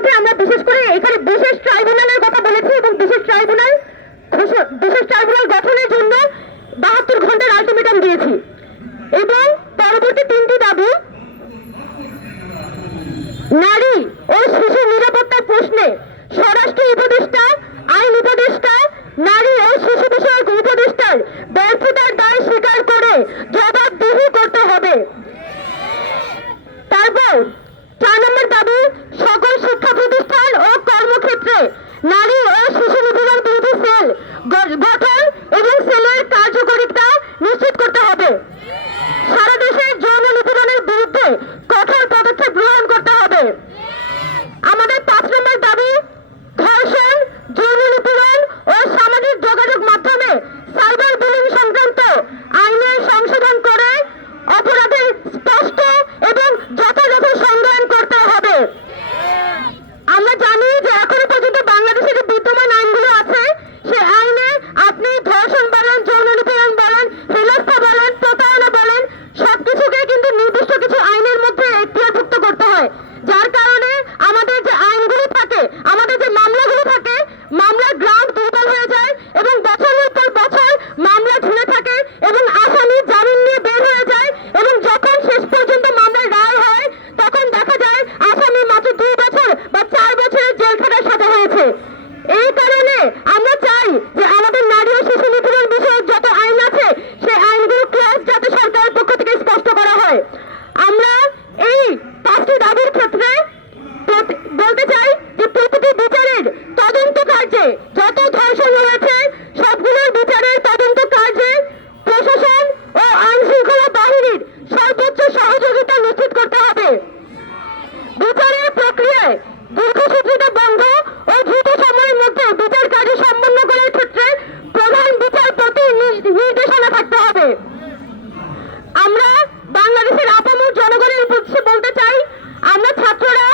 মধ্যে আমরা বিশেষ করে এখানে বিশেষ ট্রাইব্যুনালের কথা বলেছি এবং বিশেষ ট্রাইব্যুনাল গঠনের জন্য 72 ঘন্টার আলটিমেটাম দিয়েছি এবং পরবর্তী 3টি দাবি নারী ও শিশু নিরাপত্তার প্রশ্নে স্বরাষ্ট্র উপদেষ্টা, আইন উপদেষ্টা, নারী ও শিশু বিষয়ক উপদেষ্টার ব্যর্থতার দায় স্বীকার করে জবাবদিহি করতে হবে। তারপর 4 নম্বর দাবি সকল শিক্ষা প্রতিষ্ঠান ও কর্মক্ষেত্রে নারী ও শিশু নিপীড়ন বিরোধী সেল গঠন এবং সেলের কার্যকারিতা নিশ্চিত করতে হবে। সারা দেশে যৌন নিপীড়নের বিরুদ্ধে কঠোর পদক্ষেপ গ্রহণ করতে হবে। আমাদের 5 নম্বর দাবি ধর্ষণ, যৌন নিপীড়ন ও সামাজিক যোগাযোগ মাধ্যমে সাইবার বুলিং সংক্রান্ত আইনের সংশোধন করে অপরাধের স্পষ্ট এবং যথাযথ সংজ্ঞায়ন করতে হবে। আমরা জানি যে এখনো পর্যন্ত বাংলাদেশে যে বিদ্যমান আইনগুলো আছে সে আইনে আপনি ধর্ষণ বলেন, যৌন নিপীড়ন বলেন, হেনস্থা বলেন, প্রতারণা বলেন, সবকিছুকে কিন্তু নির্দিষ্ট কিছু আইনের মধ্যে এখতিয়ারভুক্ত করতে হয়। যার কারণে আমাদের যে আইনগুলো থাকে, আমাদের যে মামলাগুলো থাকে, মামলার গ্রাউন্ড দুর্বল হয়ে যায় এবং বছরের পর বছর মামলা ঝুলে থাকে এবং আসামি জামিন নিয়ে বের হয়ে যায় এবং যখন শেষ পর্যন্ত মামলার রায় হয় তখন দেখা যায় আসামি মাত্র 2 বছর বা 4 বছরের জেল খাটার সাজা হয়েছে। এই কারণে আমরা চাই যে আমাদের নারী ও শিশু নিপীড়ন বিষয়ক যত আইন আছে সেই আইনগুলো ক্লজ যাতে সরকারের পক্ষ থেকে স্পষ্ট করা হয়। আমরা এই 5টি দাবির ক্ষেত্রে বলতে চাই যে প্রতিটি বিচারের তদন্ত কার্যে যত ধর্ষণ হয়েছে সবগুলোর বিচারের তদন্ত কার্যে প্রশাসন ও আইন শৃঙ্খলা বাহিনীর সর্বোচ্চ সহযোগিতা নিশ্চিত করতে হবে। বিচারের প্রক্রিয়ায় দীর্ঘসূত্রিতা বন্ধ ও দ্রুত সময়ের মধ্যে বিচার কার্য সম্পন্ন করার ক্ষেত্রে প্রধান বিচারপতির নির্দেশনা থাকতে হবে। আমরা বাংলাদেশের আপামর জনগণের উদ্দেশ্যে বলতে চাই, আমরা ছাত্ররা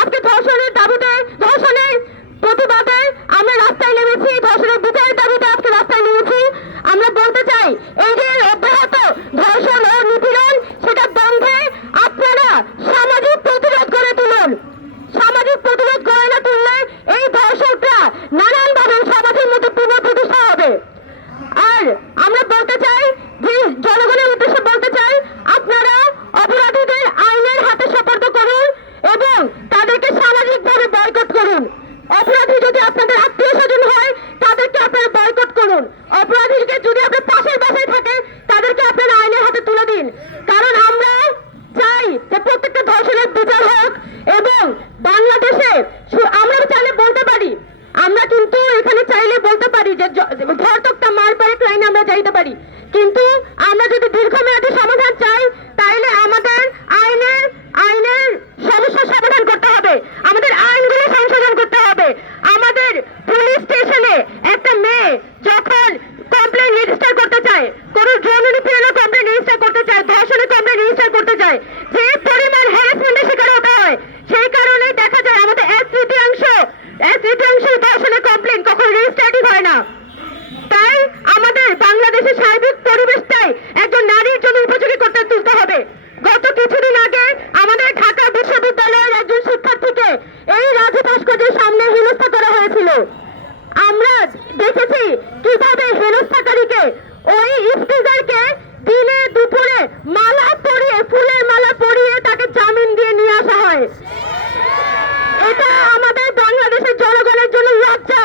আজকে ধর্ষণের দাবিতে, ধর্ষণের প্রতিবাদে আমরা রাস্তায় নেমেছি, ধর্ষণের বিচারের দাবিতে আজকে রাস্তায় নেমেছি। আমরা বলতে চাই এই যে অব্যাহত ধর্ষণ ও নিপীড়ন সেটা বন্ধে আপনারা সামাজিক প্রতিরোধ গড়ে তুলুন। সামাজিক প্রতিরোধ গড়ে না তুললে এই ধর্ষকরা নানানভাবে সমাজের মধ্যে পুনঃপ্রতিষ্ঠা হবে। আর আমরা বলতে চাই যে জনগণের উদ্দেশ্যে বলতে চাই, আপনারা অপরাধীদের আইনের হাতে সোপর্দ করুন এবং তাদেরকে সামাজিকভাবে বয়কট করুন। অপরাধী যদি আপনাদের আত্মীয় স্বজন হয় তাদেরকে আপনারা বয়কট করুন। অপরাধীকে যদি আপনার পাশের বাসায় থাকে তাদেরকে আপনারা আইনের হাতে তুলে দিন। কারণ আমরা চাই যে প্রত্যেকটা ধর্ষণের বিচার হোক এবং বাংলাদেশে আমরা চাইলে বলতে পারি, আমরা কিন্তু এখানে চাইলে বলতে পারি যে ধর্ষকটা মার পারে লাইনে আমরা যাইতে পারি, কিন্তু আমরা যদি দীর্ঘমেয়াদী সমাধান চাই তাইলে আমাদের আইনের সমস্যার সমাধান করতে হবে, আমাদের আইনগুলো সংশোধন করতে হবে। আমাদের পুলিশ স্টেশনে একটা মেয়ে যখন কমপ্লেন রেজিস্টার করতে চায়, কোনো যৌন নিপীড়নের কমপ্লেন রেজিস্টার করতে চায়, ধর্ষণের কমপ্লেন রেজিস্টার করতে চায়, যে পরিমাণ হ্যারাসমেন্টের শিকার হতে হয় সেই কারণে দেখা যায় আমাদের 1/3 ধর্ষণের কমপ্লেন কখনো রেজিস্টারই হয় না। তাই আমাদের বাংলাদেশের সার্বিক পরিবেশটাই একজন নারীর জন্য উপযোগী করতে তুলতে হবে। গত কিছুদিন আগে আমাদের ঢাকা বিশ্ববিদ্যালয়ের একজন শিক্ষার্থীকে এই রাজু ভাস্কর্যের সামনে হেনস্থা করা হয়েছিল। আমরা দেখেছি কিভাবে হেনস্থাকারীকে, ওই স্পিকারকে দিনে দুপুরে মালা পরিয়ে, ফুলের মালা পরিয়ে তাকে জামিন দিয়ে নিয়ে আসা হয়। এটা আমাদের বাংলাদেশের জনগণের জন্য লজ্জা।